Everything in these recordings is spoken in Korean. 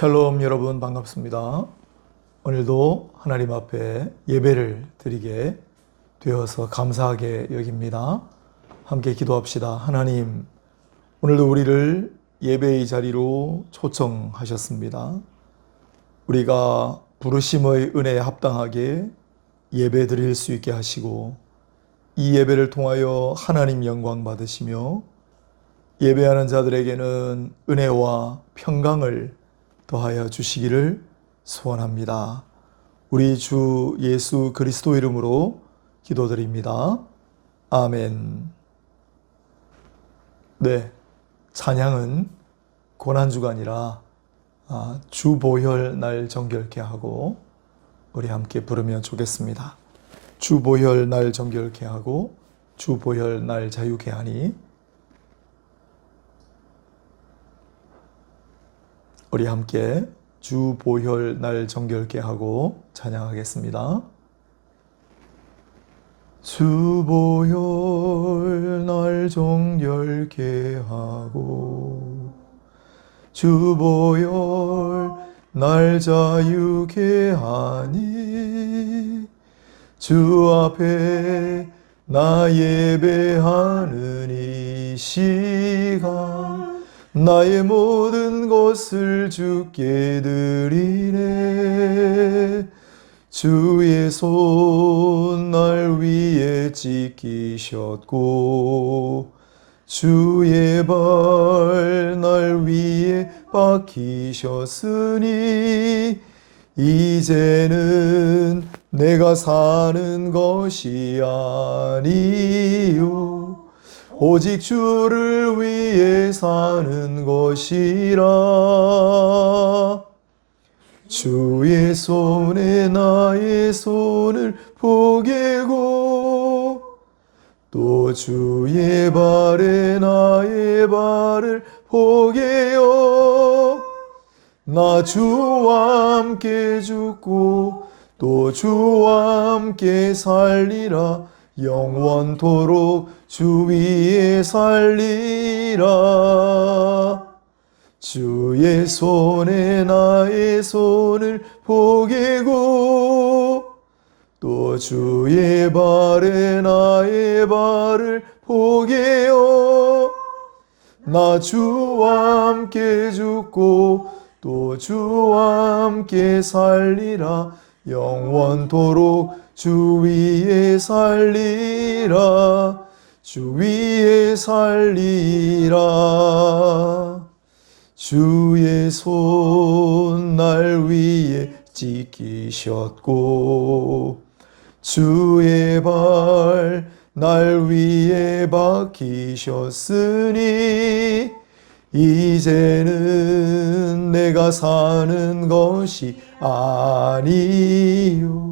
샬롬 여러분 반갑습니다. 오늘도 하나님 앞에 예배를 드리게 되어서 감사하게 여깁니다. 함께 기도합시다. 하나님, 오늘도 우리를 예배의 자리로 초청하셨습니다. 우리가 부르심의 은혜에 합당하게 예배 드릴 수 있게 하시고 이 예배를 통하여 하나님 영광 받으시며 예배하는 자들에게는 은혜와 평강을 더하여 주시기를 소원합니다. 우리 주 예수 그리스도 이름으로 기도드립니다. 아멘. 네, 찬양은 고난주가 아니라 주보혈 날 정결케 하고 우리 함께 부르면 좋겠습니다. 주보혈 날 정결케 하고 주보혈 날 자유케 하니 우리 함께 주 보혈 날 정결케 하고 찬양하겠습니다. 주 보혈 날 정결케 하고 주 보혈 날 자유케 하니 주 앞에 나 예배하는 이 시간 나의 모든 것을 주께 드리네. 주의 손 날 위에 지키셨고 주의 발 날 위에 박히셨으니 이제는 내가 사는 것이 아니요 오직 주를 위해 사는 것이라. 주의 손에 나의 손을 포개고 또 주의 발에 나의 발을 포개어 나 주와 함께 죽고 또 주와 함께 살리라. 영원토록 주 위에 살리라. 주의 손에 나의 손을 포개고 또 주의 발에 나의 발을 포개어 나 주와 함께 죽고 또 주와 함께 살리라. 영원토록 주 위에 살리라. 주 위에 살리라. 주의 손 날 위에 지키셨고 주의 발 날 위에 박히셨으니 이제는 내가 사는 것이 아니요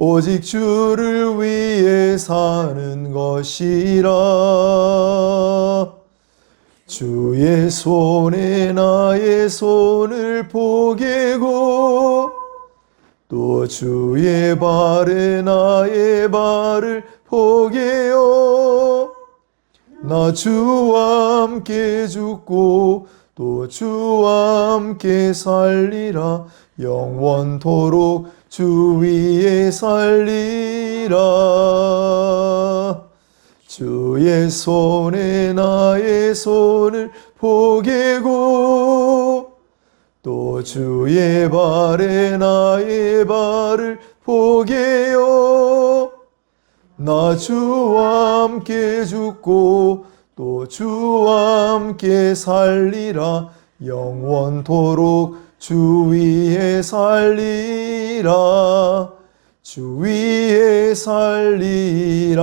오직 주를 위해 사는 것이라. 주의 손에 나의 손을 포개고 또 주의 발에 나의 발을 포개어 나 주와 함께 죽고 또 주와 함께 살리라. 영원토록 주 위에 살리라. 주의 손에 나의 손을 포개고 또 주의 발에 나의 발을 포개어 나 주와 함께 죽고 또 주와 함께 살리라. 영원토록 주 위에 살리라. 주 위에 살리라.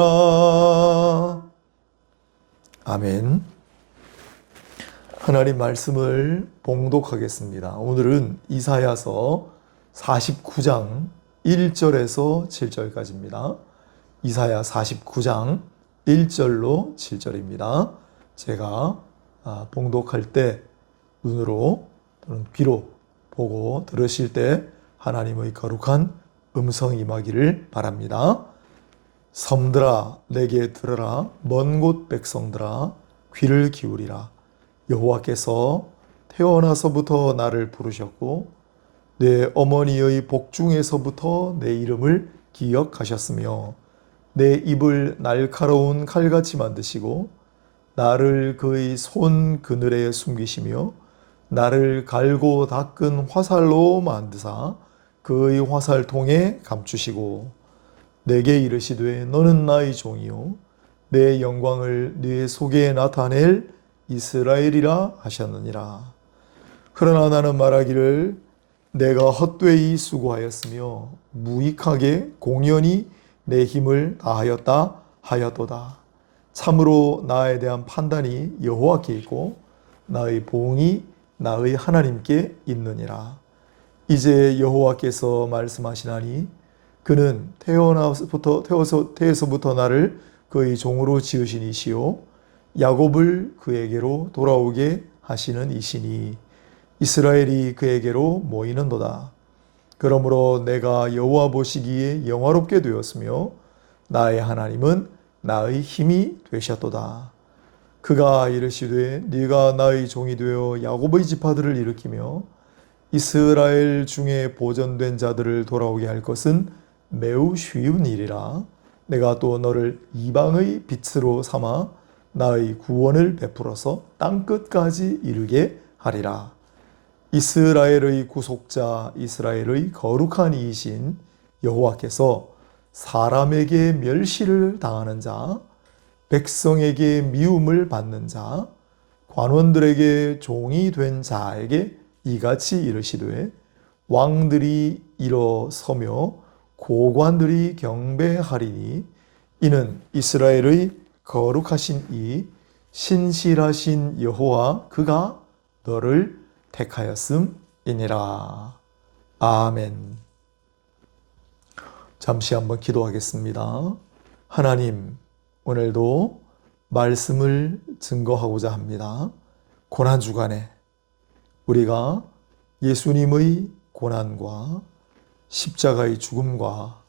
아멘. 하나님 말씀을 봉독하겠습니다. 오늘은 이사야서 49장 1절에서 7절까지입니다. 이사야 49장 1절로 7절입니다. 제가 봉독할 때 눈으로 또는 귀로 보고 들으실 때 하나님의 거룩한 음성이 임하기를 바랍니다. 섬들아 내게 들으라. 먼 곳 백성들아 귀를 기울이라. 여호와께서 태어나서부터 나를 부르셨고 내 어머니의 복중에서부터 내 이름을 기억하셨으며 내 입을 날카로운 칼같이 만드시고 나를 그의 손 그늘에 숨기시며 나를 갈고 닦은 화살로 만드사 그의 화살통에 감추시고 내게 이르시되 너는 나의 종이요 내 영광을 네 속에 나타낼 이스라엘이라 하셨느니라. 그러나 나는 말하기를 내가 헛되이 수고하였으며 무익하게 공연히 내 힘을 다하였다 하였도다. 참으로 나에 대한 판단이 여호와께 있고 나의 보응이 나의 하나님께 있느니라. 이제 여호와께서 말씀하시나니 그는 태에서부터 나를 그의 종으로 지으신 이시요 야곱을 그에게로 돌아오게 하시는 이시니 이스라엘이 그에게로 모이는도다. 그러므로 내가 여호와 보시기에 영화롭게 되었으며 나의 하나님은 나의 힘이 되셨도다. 그가 이르시되 네가 나의 종이 되어 야곱의 지파들을 일으키며 이스라엘 중에 보존된 자들을 돌아오게 할 것은 매우 쉬운 일이라. 내가 또 너를 이방의 빛으로 삼아 나의 구원을 베풀어서 땅끝까지 이르게 하리라. 이스라엘의 구속자, 이스라엘의 거룩한 이이신 여호와께서 사람에게 멸시를 당하는 자, 백성에게 미움을 받는 자, 관원들에게 종이 된 자에게 이같이 이르시되 왕들이 일어서며 고관들이 경배하리니 이는 이스라엘의 거룩하신 이 신실하신 여호와 그가 너를 택하였음이니라. 아멘. 잠시 한번 기도하겠습니다. 하나님, 오늘도 말씀을 증거하고자 합니다. 고난주간에 우리가 예수님의 고난과 십자가의 죽음과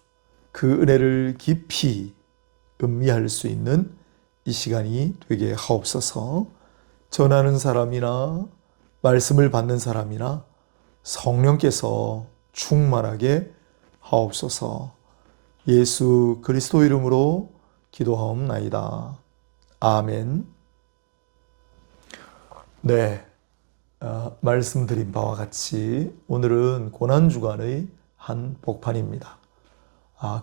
그 은혜를 깊이 음미할 수 있는 이 시간이 되게 하옵소서. 전하는 사람이나 말씀을 받는 사람이나 성령께서 충만하게 하옵소서. 예수 그리스도 이름으로 기도하옵나이다. 아멘. 네, 말씀드린 바와 같이 오늘은 고난주간의 한 복판입니다.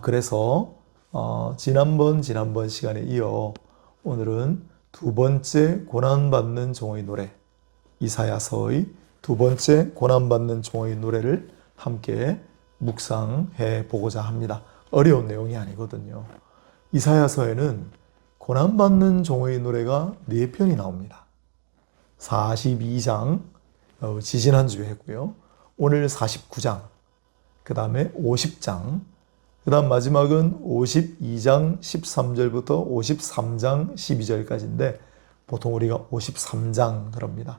그래서 지난번 시간에 이어 오늘은 두 번째 고난받는 종의 노래, 이사야서의 두 번째 고난받는 종의 노래를 함께 묵상해 보고자 합니다. 어려운 내용이 아니거든요. 이사야서에는 고난받는 종의 노래가 4편이 나옵니다. 42장, 지지난주에 했고요. 오늘 49장, 그 다음에 50장, 그 다음 마지막은 52장 13절부터 53장 12절까지인데 보통 우리가 53장 그럽니다.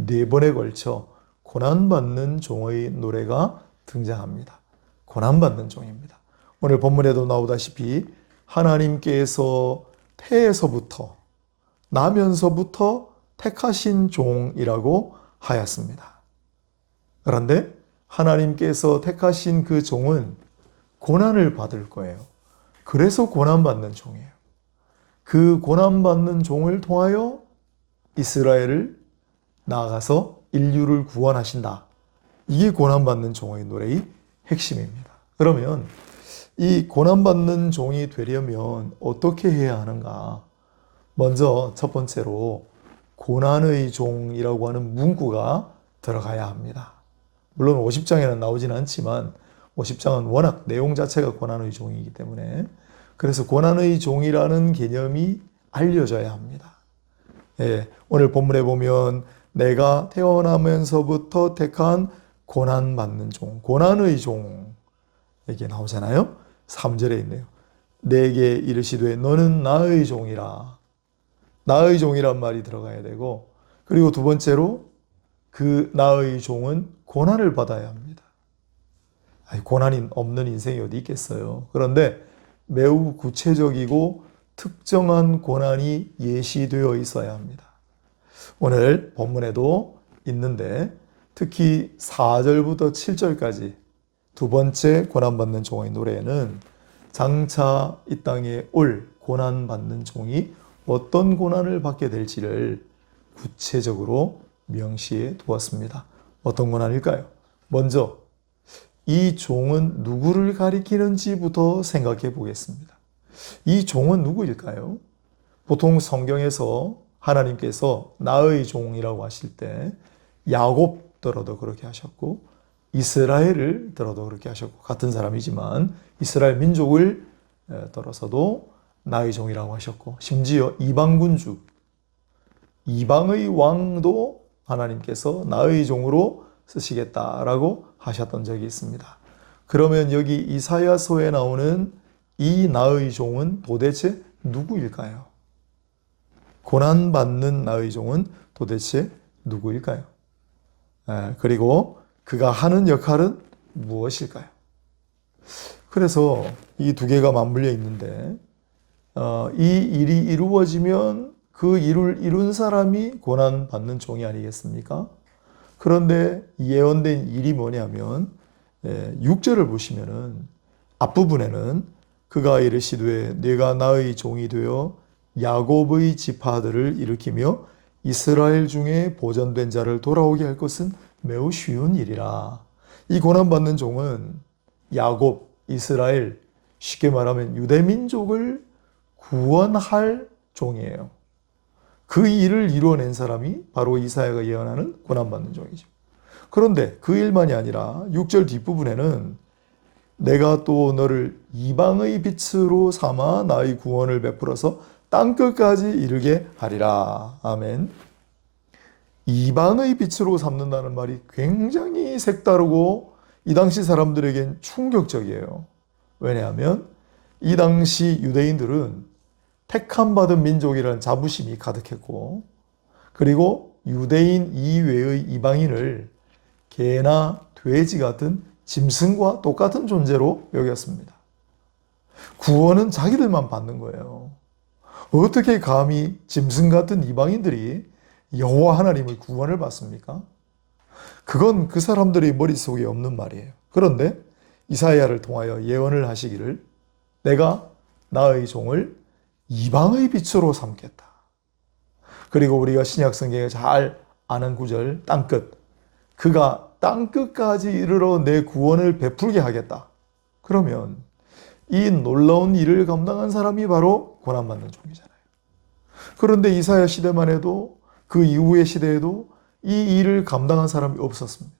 4번에 걸쳐 고난받는 종의 노래가 등장합니다. 고난받는 종입니다. 오늘 본문에도 나오다시피 하나님께서 태에서부터 나면서부터 택하신 종이라고 하였습니다. 그런데 하나님께서 택하신 그 종은 고난을 받을 거예요. 그래서 고난받는 종이에요. 그 고난받는 종을 통하여 이스라엘을 나아가서 인류를 구원하신다. 이게 고난받는 종의 노래의 핵심입니다. 그러면 이 고난받는 종이 되려면 어떻게 해야 하는가? 먼저 첫 번째로 고난의 종이라고 하는 문구가 들어가야 합니다. 물론 50장에는 나오지는 않지만 50장은 워낙 내용 자체가 고난의 종이기 때문에 그래서 고난의 종이라는 개념이 알려져야 합니다. 오늘 본문에 보면 내가 태어나면서부터 택한 고난받는 종, 고난의 종 이게 나오잖아요. 3절에 있네요. 내게 이르시되 너는 나의 종이라. 나의 종이란 말이 들어가야 되고 그리고 두 번째로 그 나의 종은 고난을 받아야 합니다. 고난이 없는 인생이 어디 있겠어요. 그런데 매우 구체적이고 특정한 고난이 예시되어 있어야 합니다. 오늘 본문에도 있는데 특히 4절부터 7절까지 두 번째 고난받는 종의 노래에는 장차 이 땅에 올 고난받는 종이 어떤 고난을 받게 될지를 구체적으로 명시해 두었습니다. 어떤 고난일까요? 먼저 이 종은 누구를 가리키는지부터 생각해 보겠습니다. 이 종은 누구일까요? 보통 성경에서 하나님께서 나의 종이라고 하실 때 야곱 들어도 그렇게 하셨고 이스라엘을 들어도 그렇게 하셨고 같은 사람이지만 이스라엘 민족을 들어서도 나의 종이라고 하셨고 심지어 이방군주, 이방의 왕도 하나님께서 나의 종으로 쓰시겠다라고 하셨던 적이 있습니다. 그러면 여기 이사야서에 나오는 이 나의 종은 도대체 누구일까요? 고난받는 나의 종은 도대체 누구일까요? 그리고 그가 하는 역할은 무엇일까요? 그래서 이 두 개가 맞물려 있는데 이 일이 이루어지면 그 일을 이룬 사람이 고난받는 종이 아니겠습니까? 그런데 예언된 일이 뭐냐면 6절을 보시면은 앞부분에는 그가 이르시되 내가 나의 종이 되어 야곱의 지파들을 일으키며 이스라엘 중에 보존된 자를 돌아오게 할 것은 매우 쉬운 일이라. 이 고난받는 종은 야곱, 이스라엘, 쉽게 말하면 유대민족을 구원할 종이에요. 그 일을 이루어낸 사람이 바로 이사야가 예언하는 고난받는 종이죠. 그런데 그 일만이 아니라 6절 뒷부분에는 내가 또 너를 이방의 빛으로 삼아 나의 구원을 베풀어서 땅끝까지 이르게 하리라. 아멘. 이방의 빛으로 삼는다는 말이 굉장히 색다르고 이 당시 사람들에겐 충격적이에요. 왜냐하면 이 당시 유대인들은 택함받은 민족이라는 자부심이 가득했고 그리고 유대인 이외의 이방인을 개나 돼지 같은 짐승과 똑같은 존재로 여겼습니다. 구원은 자기들만 받는 거예요. 어떻게 감히 짐승 같은 이방인들이 여호와 하나님의 구원을 받습니까? 그건 그 사람들의 머릿속에 없는 말이에요. 그런데 이사야를 통하여 예언을 하시기를 내가 나의 종을 이방의 빛으로 삼겠다. 그리고 우리가 신약 성경에 잘 아는 구절 땅끝, 그가 땅끝까지 이르러 내 구원을 베풀게 하겠다. 그러면 이 놀라운 일을 감당한 사람이 바로 고난받는 종이잖아요. 그런데 이사야 시대만 해도 그 이후의 시대에도 이 일을 감당한 사람이 없었습니다.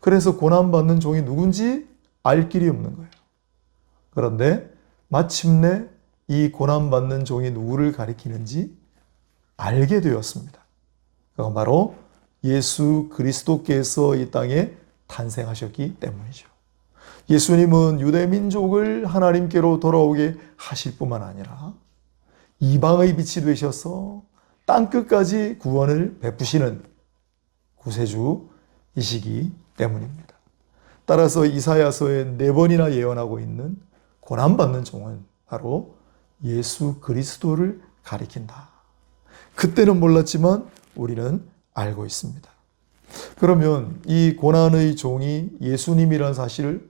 그래서 고난받는 종이 누군지 알 길이 없는 거예요. 그런데 마침내 이 고난받는 종이 누구를 가리키는지 알게 되었습니다. 그건 바로 예수 그리스도께서 이 땅에 탄생하셨기 때문이죠. 예수님은 유대민족을 하나님께로 돌아오게 하실 뿐만 아니라 이방의 빛이 되셔서 땅끝까지 구원을 베푸시는 구세주이시기 때문입니다. 따라서 이사야서에 4번이나 예언하고 있는 고난받는 종은 바로 예수 그리스도를 가리킨다. 그때는 몰랐지만 우리는 알고 있습니다. 그러면 이 고난의 종이 예수님이라는 사실을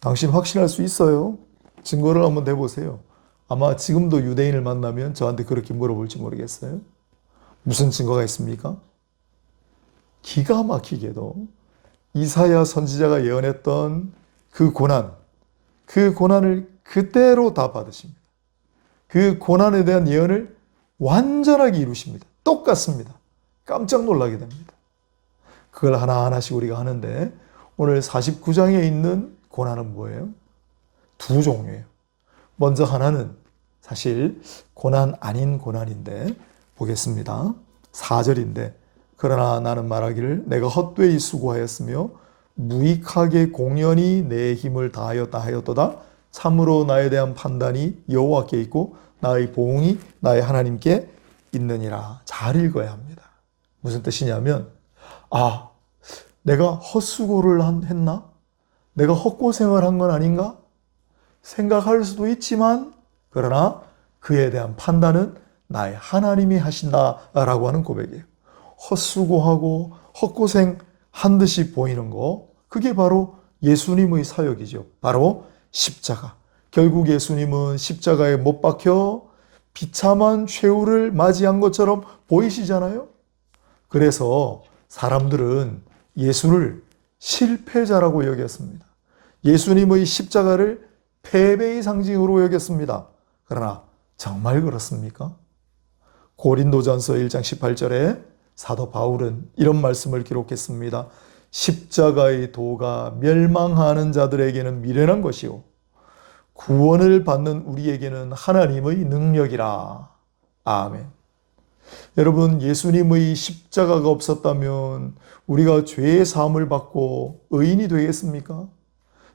당신 확신할 수 있어요? 증거를 한번 대보세요. 아마 지금도 유대인을 만나면 저한테 그렇게 물어볼지 모르겠어요. 무슨 증거가 있습니까? 기가 막히게도 이사야 선지자가 예언했던 그 고난을 그대로 다 받으십니다. 그 고난에 대한 예언을 완전하게 이루십니다. 똑같습니다. 깜짝 놀라게 됩니다. 그걸 하나하나씩 우리가 하는데 오늘 49장에 있는 고난은 뭐예요? 두 종류예요. 먼저 하나는 사실 고난 아닌 고난인데 보겠습니다. 4절인데 그러나 나는 말하기를 내가 헛되이 수고하였으며 무익하게 공연히 내 힘을 다하였다 하였도다. 참으로 나에 대한 판단이 여호와께 있고 나의 보응이 나의 하나님께 있느니라. 잘 읽어야 합니다. 무슨 뜻이냐면 내가 헛수고를 했나? 내가 헛고생을 한 건 아닌가? 생각할 수도 있지만 그러나 그에 대한 판단은 나의 하나님이 하신다라고 하는 고백이에요. 헛수고하고 헛고생한 듯이 보이는 거, 그게 바로 예수님의 사역이죠. 바로 십자가. 결국 예수님은 십자가에 못 박혀 비참한 최후를 맞이한 것처럼 보이시잖아요. 그래서 사람들은 예수를 실패자라고 여겼습니다. 예수님의 십자가를 패배의 상징으로 여겼습니다. 그러나 정말 그렇습니까? 고린도전서 1장 18절에 사도 바울은 이런 말씀을 기록했습니다. 십자가의 도가 멸망하는 자들에게는 미련한 것이요 구원을 받는 우리에게는 하나님의 능력이라. 아멘. 여러분, 예수님의 십자가가 없었다면 우리가 죄의 사함을 받고 의인이 되겠습니까?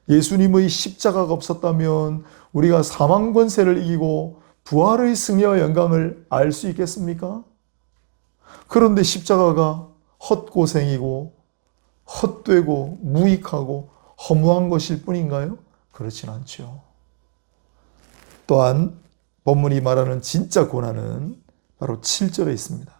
예수님의 십자가가 없었다면 우리가 사망 권세를 이기고 부활의 승리와 영광을 알 수 있겠습니까? 그런데 십자가가 헛고생이고 헛되고 무익하고 허무한 것일 뿐인가요? 그렇진 않죠. 또한 본문이 말하는 진짜 고난은 바로 7절에 있습니다.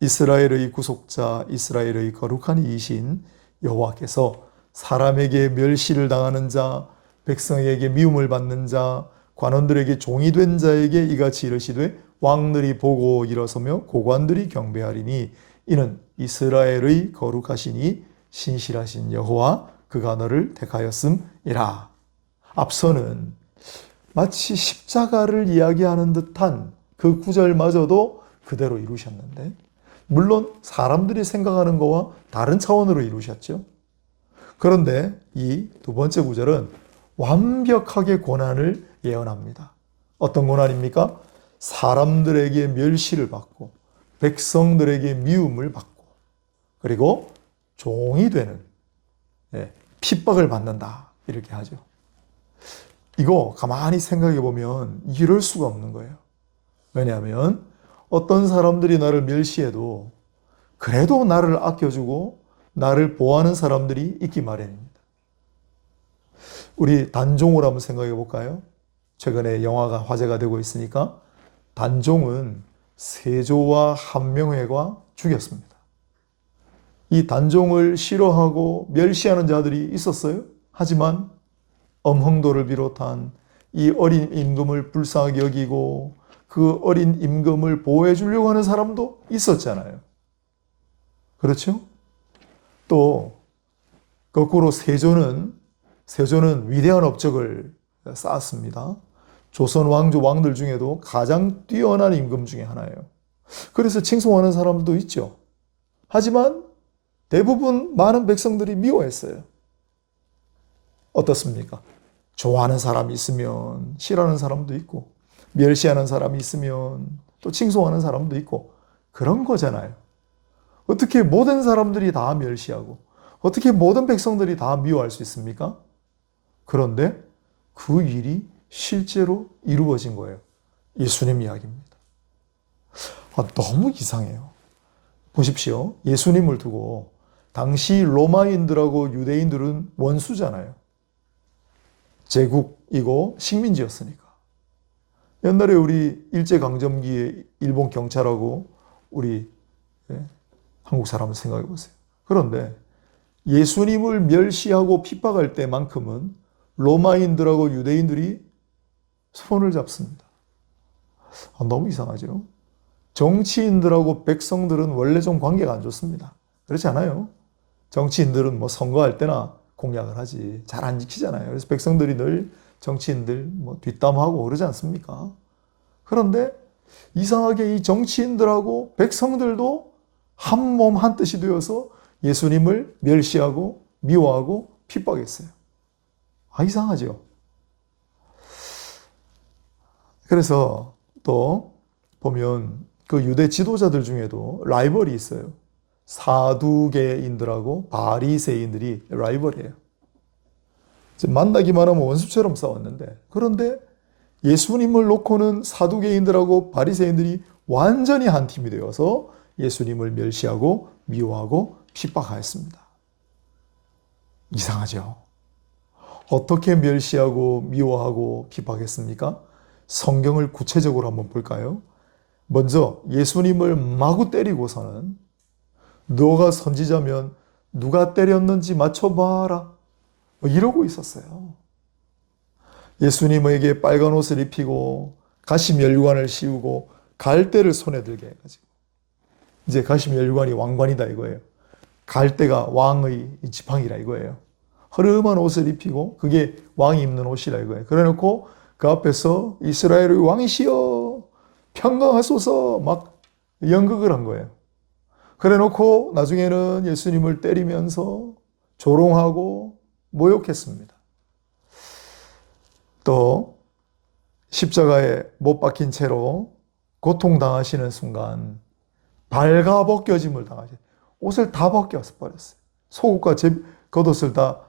이스라엘의 구속자, 이스라엘의 거룩한 이신 여호와께서 사람에게 멸시를 당하는 자, 백성에게 미움을 받는 자, 관원들에게 종이 된 자에게 이같이 이르시되 왕들이 보고 일어서며 고관들이 경배하리니 이는 이스라엘의 거룩하시니 신실하신 여호와 그가 너를 택하였음이라. 앞서는 마치 십자가를 이야기하는 듯한 그 구절마저도 그대로 이루셨는데, 물론 사람들이 생각하는 것과 다른 차원으로 이루셨죠. 그런데 이 두 번째 구절은 완벽하게 고난을 예언합니다. 어떤 고난입니까? 사람들에게 멸시를 받고 백성들에게 미움을 받고 그리고 종이 되는 핍박을 받는다, 이렇게 하죠. 이거 가만히 생각해 보면 이럴 수가 없는 거예요. 왜냐하면 어떤 사람들이 나를 멸시해도 그래도 나를 아껴주고 나를 보호하는 사람들이 있기 마련입니다. 우리 단종을 한번 생각해 볼까요? 최근에 영화가 화제가 되고 있으니까 단종은 세조와 한명회가 죽였습니다. 이 단종을 싫어하고 멸시하는 자들이 있었어요. 하지만 엄흥도를 비롯한 이 어린 임금을 불쌍하게 여기고 그 어린 임금을 보호해 주려고 하는 사람도 있었잖아요. 그렇죠? 또 거꾸로 세조는 위대한 업적을 쌓았습니다. 조선 왕조 왕들 중에도 가장 뛰어난 임금 중에 하나예요. 그래서 칭송하는 사람도 있죠. 하지만 대부분 많은 백성들이 미워했어요. 어떻습니까? 좋아하는 사람이 있으면 싫어하는 사람도 있고, 멸시하는 사람이 있으면 또 칭송하는 사람도 있고, 그런 거잖아요. 어떻게 모든 사람들이 다 멸시하고 어떻게 모든 백성들이 다 미워할 수 있습니까? 그런데 그 일이 실제로 이루어진 거예요. 예수님 이야기입니다. 너무 이상해요. 보십시오. 예수님을 두고 당시 로마인들하고 유대인들은 원수잖아요. 제국이고 식민지였으니까. 옛날에 우리 일제강점기에 일본 경찰하고 우리 한국 사람을 생각해 보세요. 그런데 예수님을 멸시하고 핍박할 때만큼은 로마인들하고 유대인들이 손을 잡습니다. 너무 이상하죠? 정치인들하고 백성들은 원래 좀 관계가 안 좋습니다. 그렇지 않아요? 정치인들은 뭐 선거할 때나 공약을 하지 잘 안 지키잖아요. 그래서 백성들이 늘 정치인들 뭐 뒷담화하고 그러지 않습니까? 그런데 이상하게 이 정치인들하고 백성들도 한 몸 한 뜻이 되어서 예수님을 멸시하고 미워하고 핍박했어요. 이상하죠? 그래서 또 보면 그 유대 지도자들 중에도 라이벌이 있어요. 사두개인들하고 바리새인들이 라이벌이에요. 만나기만 하면 원수처럼 싸웠는데, 그런데 예수님을 놓고는 사두개인들하고 바리새인들이 완전히 한 팀이 되어서 예수님을 멸시하고 미워하고 핍박하였습니다. 이상하죠? 어떻게 멸시하고 미워하고 핍박했습니까? 성경을 구체적으로 한번 볼까요? 먼저 예수님을 마구 때리고서는 너가 선지자면 누가 때렸는지 맞춰봐라. 뭐 이러고 있었어요. 예수님에게 빨간 옷을 입히고 가시면류관을 씌우고 갈대를 손에 들게 해가지고 이제 가시면류관이 왕관이다 이거예요. 갈대가 왕의 지팡이라 이거예요. 허름한 옷을 입히고 그게 왕이 입는 옷이라 이거예요. 그래놓고 그 앞에서 이스라엘의 왕이시여 평강하소서 막 연극을 한 거예요. 그래놓고 나중에는 예수님을 때리면서 조롱하고 모욕했습니다. 또 십자가에 못 박힌 채로 고통당하시는 순간 발가벗겨짐을 당하셨어요. 옷을 다 벗겨서 버렸어요. 속옷과 겉옷을 다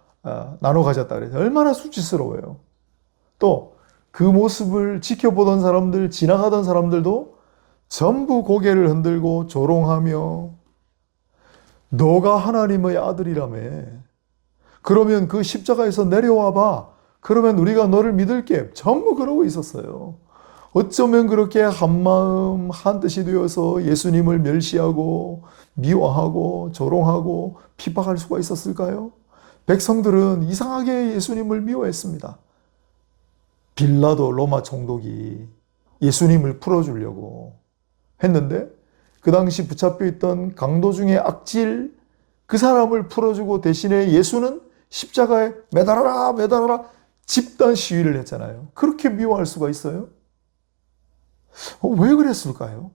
나눠 가졌다 그래서 얼마나 수치스러워요. 또 그 모습을 지켜보던 사람들, 지나가던 사람들도 전부 고개를 흔들고 조롱하며 너가 하나님의 아들이라며 그러면 그 십자가에서 내려와 봐. 그러면 우리가 너를 믿을게. 전부 그러고 있었어요. 어쩌면 그렇게 한마음 한뜻이 되어서 예수님을 멸시하고 미워하고 조롱하고 핍박할 수가 있었을까요? 백성들은 이상하게 예수님을 미워했습니다. 빌라도 로마 총독이 예수님을 풀어주려고 했는데 그 당시 붙잡혀 있던 강도 중에 악질 그 사람을 풀어주고 대신에 예수는 십자가에 매달아라 매달아라 집단 시위를 했잖아요. 그렇게 미워할 수가 있어요? 왜 그랬을까요?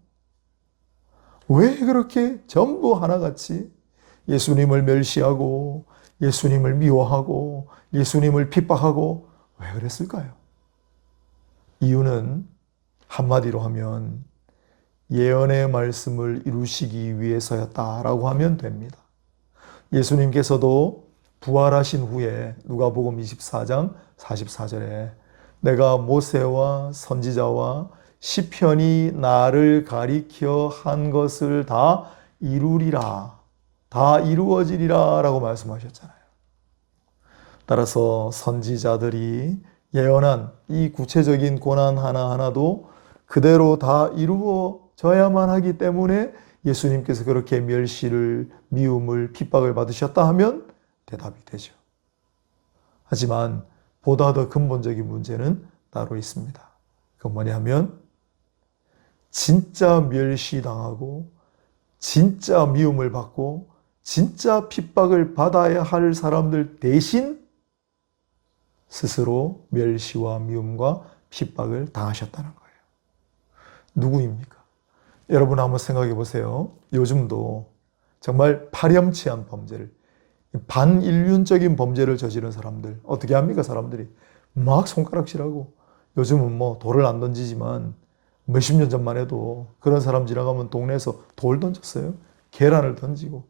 왜 그렇게 전부 하나같이 예수님을 멸시하고 예수님을 미워하고 예수님을 핍박하고 왜 그랬을까요? 이유는 한마디로 하면 예언의 말씀을 이루시기 위해서였다라고 하면 됩니다. 예수님께서도 부활하신 후에 누가복음 24장 44절에 내가 모세와 선지자와 시편이 나를 가리켜 한 것을 다 이루리라, 다 이루어지리라 라고 말씀하셨잖아요. 따라서 선지자들이 예언한 이 구체적인 고난 하나하나도 그대로 다 이루어져야만 하기 때문에 예수님께서 그렇게 멸시를, 미움을, 핍박을 받으셨다 하면 대답이 되죠. 하지만 보다 더 근본적인 문제는 따로 있습니다. 그건 뭐냐면 진짜 멸시당하고 진짜 미움을 받고 진짜 핍박을 받아야 할 사람들 대신 스스로 멸시와 미움과 핍박을 당하셨다는 거예요. 누구입니까? 여러분 한번 생각해 보세요. 요즘도 정말 파렴치한 범죄를, 반인륜적인 범죄를 저지른 사람들 어떻게 합니까? 사람들이 막 손가락질하고 요즘은 뭐 돌을 안 던지지만 몇십 년 전만 해도 그런 사람 지나가면 동네에서 돌 던졌어요. 계란을 던지고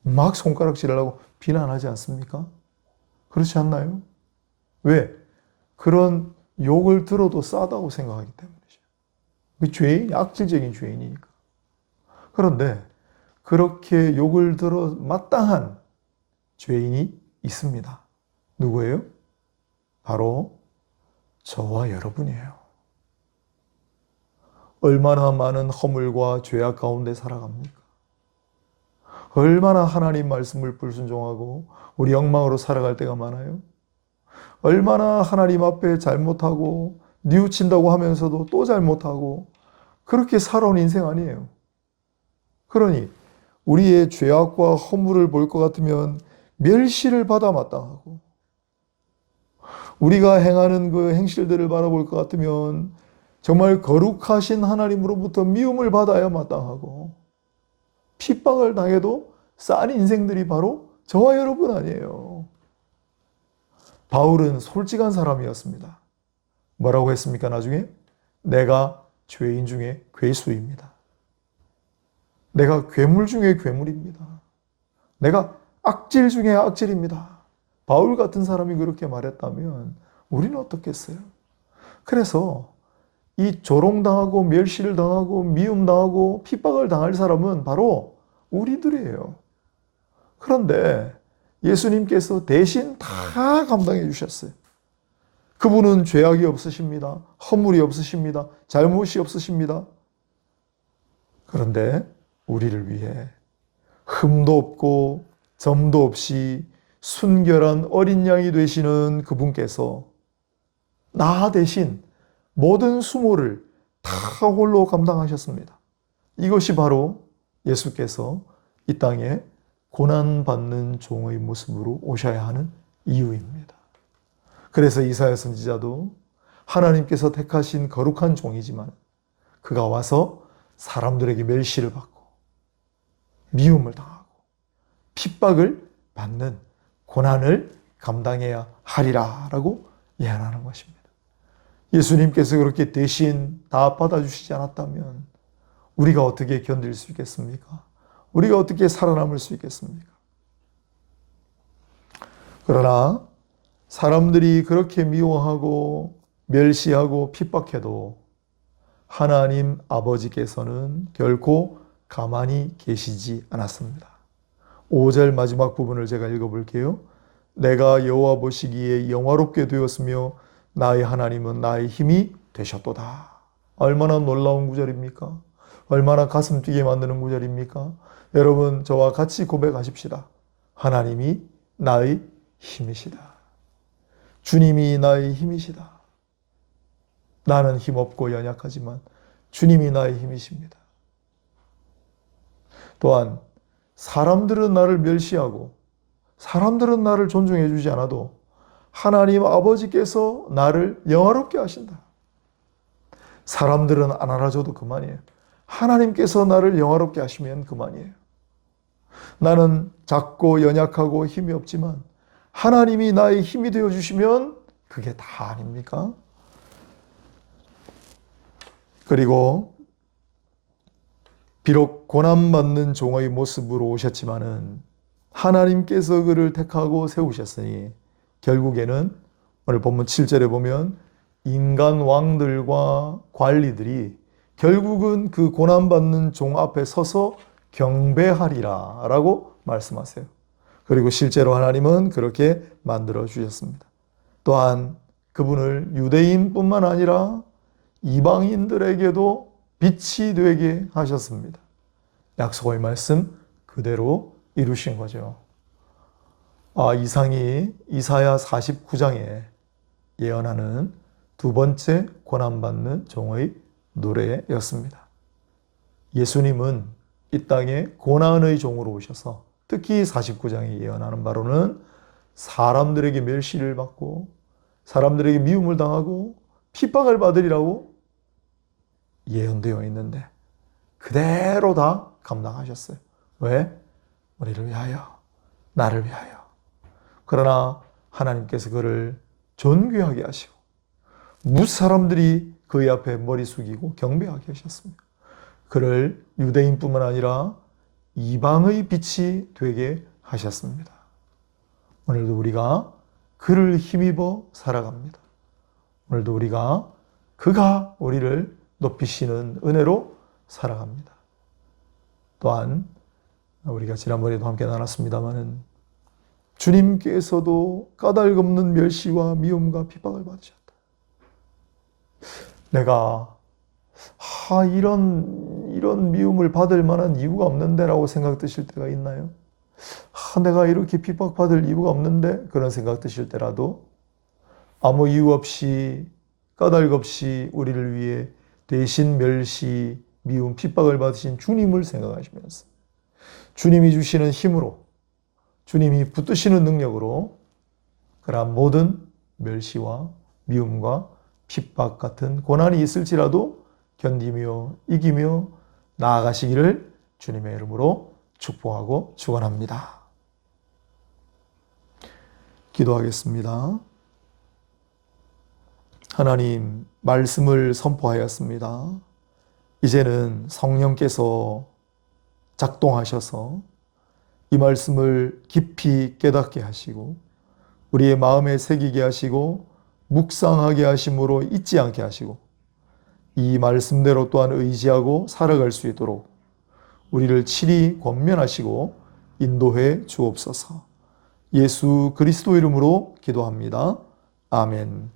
막 손가락질을 하고 비난하지 않습니까? 그렇지 않나요? 왜? 그런 욕을 들어도 싸다고 생각하기 때문이죠. 그 죄인, 악질적인 죄인이니까. 그런데 그렇게 욕을 들어 마땅한 죄인이 있습니다. 누구예요? 바로 저와 여러분이에요. 얼마나 많은 허물과 죄악 가운데 살아갑니까? 얼마나 하나님 말씀을 불순종하고 우리 엉망으로 살아갈 때가 많아요? 얼마나 하나님 앞에 잘못하고 뉘우친다고 하면서도 또 잘못하고 그렇게 살아온 인생 아니에요. 그러니 우리의 죄악과 허물을 볼 것 같으면 멸시를 받아 마땅하고 우리가 행하는 그 행실들을 바라볼 것 같으면 정말 거룩하신 하나님으로부터 미움을 받아야 마땅하고 핍박을 당해도 싼 인생들이 바로 저와 여러분 아니에요. 바울은 솔직한 사람이었습니다. 뭐라고 했습니까? 나중에 내가 죄인 중에 괴수입니다. 내가 괴물 중에 괴물입니다. 내가 악질 중에 악질입니다. 바울 같은 사람이 그렇게 말했다면 우리는 어떻겠어요? 그래서 이 조롱당하고 멸시를 당하고 미움당하고 핍박을 당할 사람은 바로 우리들이에요. 그런데 예수님께서 대신 다 감당해 주셨어요. 그분은 죄악이 없으십니다. 허물이 없으십니다. 잘못이 없으십니다. 그런데 우리를 위해 흠도 없고 점도 없이 순결한 어린 양이 되시는 그분께서 나 대신 모든 수모를 다 홀로 감당하셨습니다. 이것이 바로 예수께서 이 땅에 고난받는 종의 모습으로 오셔야 하는 이유입니다. 그래서 이사야 선지자도 하나님께서 택하신 거룩한 종이지만 그가 와서 사람들에게 멸시를 받고 미움을 당하고 핍박을 받는 고난을 감당해야 하리라 라고 예언하는 것입니다. 예수님께서 그렇게 대신 다 받아주시지 않았다면 우리가 어떻게 견딜 수 있겠습니까? 우리가 어떻게 살아남을 수 있겠습니까? 그러나 사람들이 그렇게 미워하고 멸시하고 핍박해도 하나님 아버지께서는 결코 가만히 계시지 않았습니다. 5절 마지막 부분을 제가 읽어볼게요. 내가 여호와 보시기에 영화롭게 되었으며 나의 하나님은 나의 힘이 되셨도다. 얼마나 놀라운 구절입니까? 얼마나 가슴 뛰게 만드는 구절입니까? 여러분 저와 같이 고백하십시다. 하나님이 나의 힘이시다. 주님이 나의 힘이시다. 나는 힘없고 연약하지만 주님이 나의 힘이십니다. 또한 사람들은 나를 멸시하고 사람들은 나를 존중해 주지 않아도 하나님 아버지께서 나를 영화롭게 하신다. 사람들은 안 알아줘도 그만이에요. 하나님께서 나를 영화롭게 하시면 그만이에요. 나는 작고 연약하고 힘이 없지만 하나님이 나의 힘이 되어주시면 그게 다 아닙니까? 그리고 비록 고난받는 종의 모습으로 오셨지만은 하나님께서 그를 택하고 세우셨으니 결국에는 오늘 본문 7절에 보면 인간 왕들과 관리들이 결국은 그 고난받는 종 앞에 서서 경배하리라 라고 말씀하세요. 그리고 실제로 하나님은 그렇게 만들어 주셨습니다. 또한 그분을 유대인뿐만 아니라 이방인들에게도 빛이 되게 하셨습니다. 약속의 말씀 그대로 이루신 거죠. 이상이 이사야 49장에 예언하는 두 번째 고난받는 종의 노래였습니다. 예수님은 이 땅에 고난의 종으로 오셔서 특히 49장에 예언하는 바로는 사람들에게 멸시를 받고 사람들에게 미움을 당하고 핍박을 받으리라고 예언되어 있는데 그대로 다 감당하셨어요. 왜? 우리를 위하여, 나를 위하여. 그러나 하나님께서 그를 존귀하게 하시고 무사람들이 그의 앞에 머리 숙이고 경배하게 하셨습니다. 그를 유대인뿐만 아니라 이방의 빛이 되게 하셨습니다. 오늘도 우리가 그를 힘입어 살아갑니다. 오늘도 우리가 그가 우리를 높이시는 은혜로 살아갑니다. 또한 우리가 지난번에도 함께 나눴습니다마는 주님께서도 까닭없는 멸시와 미움과 핍박을 받으셨다. 내가 이런 미움을 받을 만한 이유가 없는데 라고 생각 드실 때가 있나요? 내가 이렇게 핍박받을 이유가 없는데 그런 생각 드실 때라도 아무 이유 없이 까닭 없이 우리를 위해 대신 멸시, 미움, 핍박을 받으신 주님을 생각하시면서 주님이 주시는 힘으로 주님이 붙드시는 능력으로 그러한 모든 멸시와 미움과 핍박 같은 고난이 있을지라도 견디며 이기며 나아가시기를 주님의 이름으로 축복하고 축원합니다. 기도하겠습니다. 하나님, 말씀을 선포하였습니다. 이제는 성령께서 작동하셔서 이 말씀을 깊이 깨닫게 하시고 우리의 마음에 새기게 하시고 묵상하게 하심으로 잊지 않게 하시고 이 말씀대로 또한 의지하고 살아갈 수 있도록 우리를 칠히 권면하시고 인도해 주옵소서. 예수 그리스도 이름으로 기도합니다. 아멘.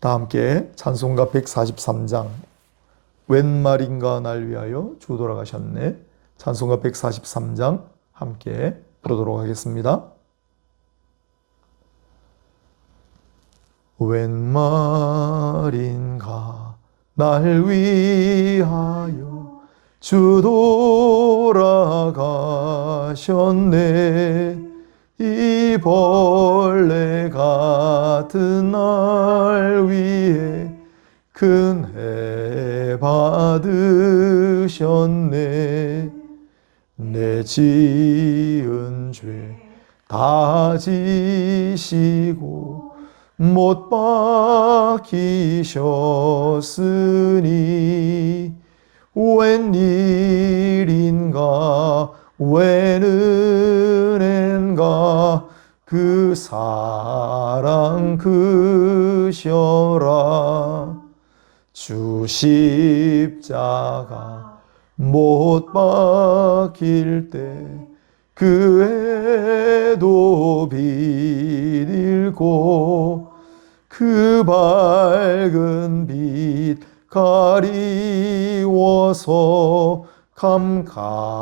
다 함께 찬송가 143장 웬 말인가 날 위하여 주 돌아가셨네 찬송가 143장 함께 부르도록 하겠습니다. 웬 말인가 날 위하여 주 돌아가셨네. 이 벌레 같은 날 위해 큰 해 받으셨네. 내 지은 죄 다 지시고 못 박히셨으니 웬일인가 웬 은혜인가 그 사랑 크셔라. 주 십자가 못 박힐 때 그 애도 비dir고 그 밝은 빛 가리워서 캄캄게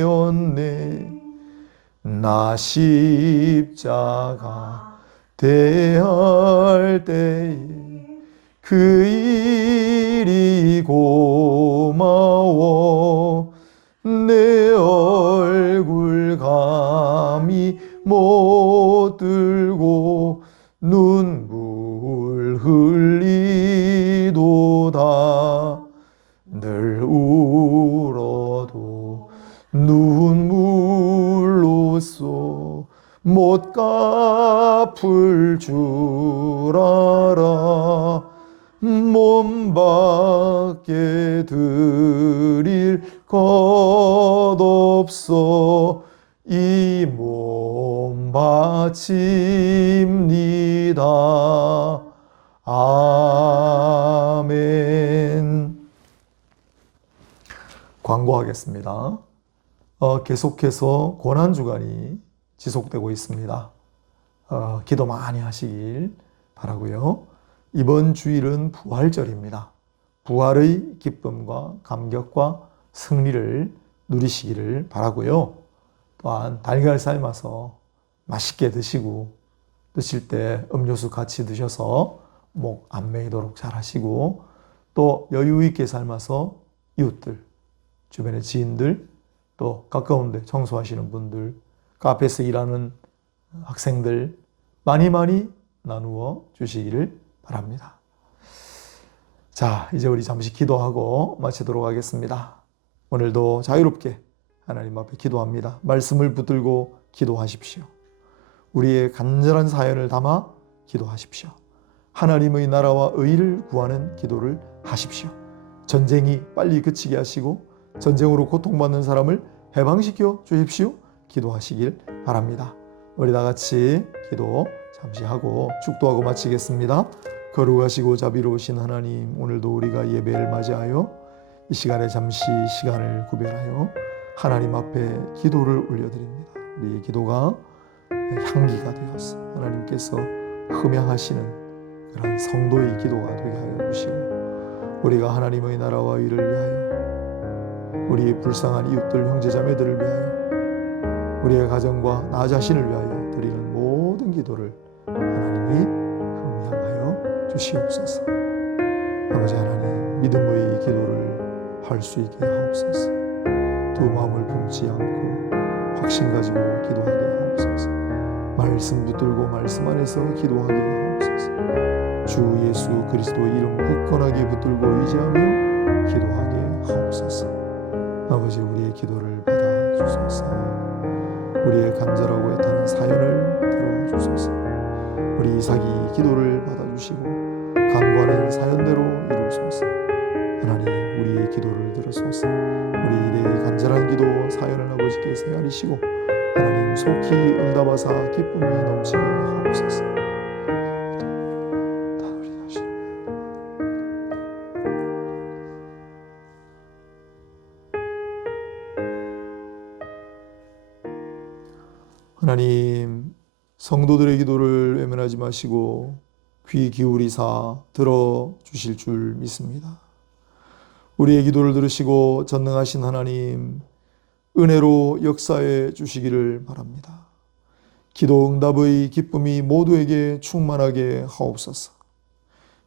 되었네. 나 십자가 대할 때에 그 일이 고마워. 내 얼굴 감히 못 들고 눈물 흘리도다. 늘 울어도 눈물로써 못 갚을 줄 알아. 몸밖에 드릴 것 없어 이 몸 바칩니다. 아멘. 광고하겠습니다. 계속해서 고난주간이 지속되고 있습니다. 기도 많이 하시길 바라고요. 이번 주일은 부활절입니다. 부활의 기쁨과 감격과 승리를 누리시기를 바라고요. 또한 달걀 삶아서 맛있게 드시고 드실 때 음료수 같이 드셔서 목 안 메이도록 잘 하시고 또 여유 있게 삶아서 이웃들, 주변의 지인들, 또 가까운데 청소하시는 분들, 카페에서 일하는 학생들 많이 나누어 주시기를 바랍니다. 자, 이제 우리 잠시 기도하고 마치도록 하겠습니다. 오늘도 자유롭게 하나님 앞에 기도합니다. 말씀을 붙들고 기도하십시오. 우리의 간절한 사연을 담아 기도하십시오. 하나님의 나라와 의를 구하는 기도를 하십시오. 전쟁이 빨리 그치게 하시고 전쟁으로 고통받는 사람을 해방시켜 주십시오. 기도하시길 바랍니다. 우리 다 같이 기도 잠시 하고 축도하고 마치겠습니다. 거룩하시고 자비로우신 하나님, 오늘도 우리가 예배를 맞이하여 이 시간에 잠시 시간을 구별하여 하나님 앞에 기도를 올려드립니다. 우리의 기도가 향기가 되어서 하나님께서 흠양하시는 그런 성도의 기도가 되게 하여 주시고 우리가 하나님의 나라와 의를 위하여 우리의 불쌍한 이웃들 형제자매들을 위하여 우리의 가정과 나 자신을 위하여 드리는 모든 기도를 하나님이 흠양하여 주시옵소서. 아버지 하나님, 믿음의 기도를 할 수 있게 하옵소서. 두 마음을 품지 않고 확신 가지고 기도하게 하옵소서. 말씀 붙들고 말씀 안에서 기도하게 하옵소서. 주 예수 그리스도의 이름 굳건하게 붙들고 의지하며 기도하게 하옵소서. 아버지, 우리의 기도를 받아주소서. 우리의 간절하고 애타는 사연을 들어주소서. 우리 이삭이 기도를 받아주시고 간구하는 사연대로 이루소서. 하나님, 우리의 기도를 들으소서. 우리 일의 간절한 기도 사연을 아버지께서 헤아리시고 하나님 속히 응답하사 기쁨이 넘치게 하옵소서. 하나님, 성도들의 기도를 외면하지 마시고 귀 기울이사 들어주실 줄 믿습니다. 우리의 기도를 들으시고 전능하신 하나님, 은혜로 역사해 주시기를 바랍니다. 기도 응답의 기쁨이 모두에게 충만하게 하옵소서.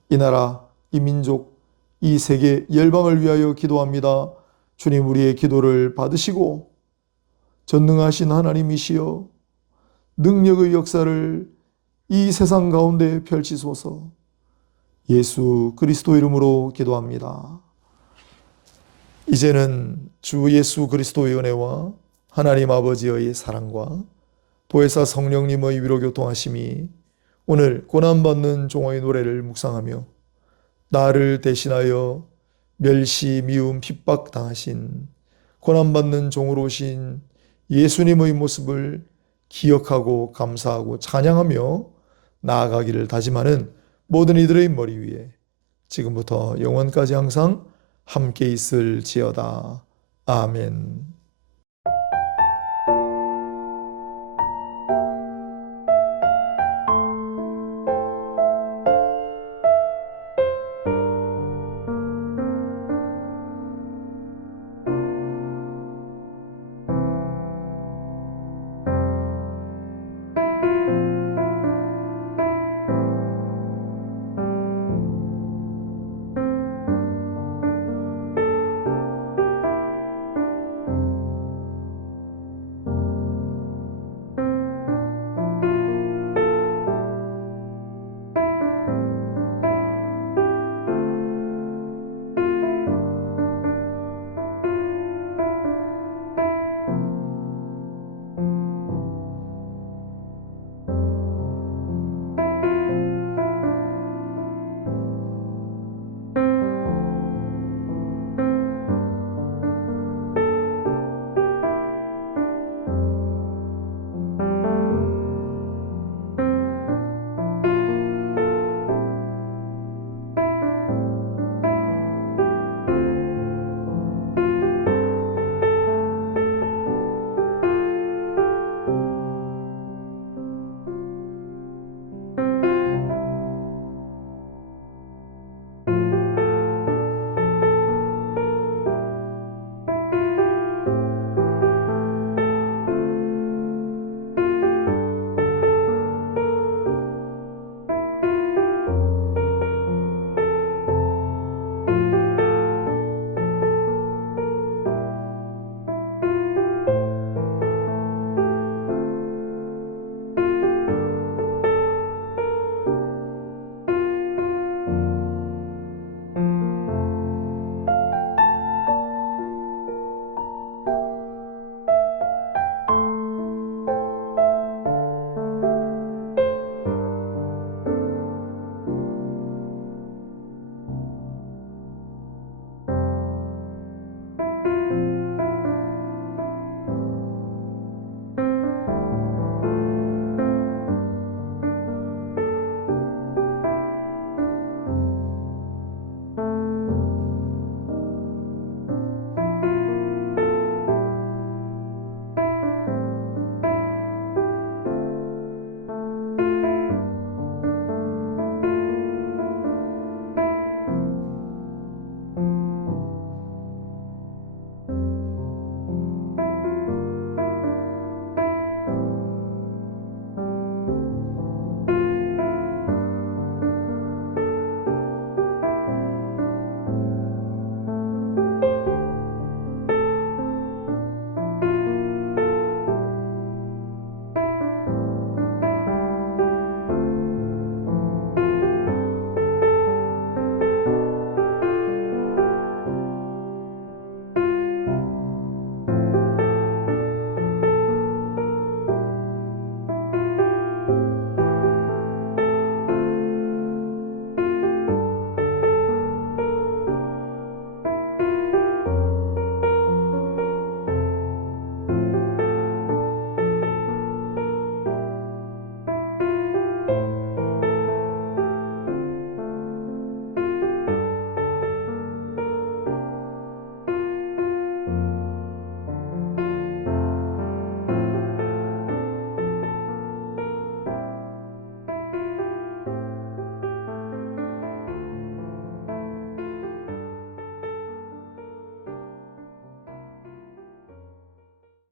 이 나라, 이 민족, 이 세계 열방을 위하여 기도합니다. 주님, 우리의 기도를 받으시고 전능하신 하나님이시여 능력의 역사를 이 세상 가운데 펼치소서. 예수 그리스도 이름으로 기도합니다. 이제는 주 예수 그리스도의 은혜와 하나님 아버지의 사랑과 보혜사 성령님의 위로교통하심이 오늘 고난받는 종의 노래를 묵상하며 나를 대신하여 멸시, 미움, 핍박당하신 고난받는 종으로 오신 예수님의 모습을 기억하고 감사하고 찬양하며 나아가기를 다짐하는 모든 이들의 머리 위에 지금부터 영원까지 항상 함께 있을지어다. 아멘.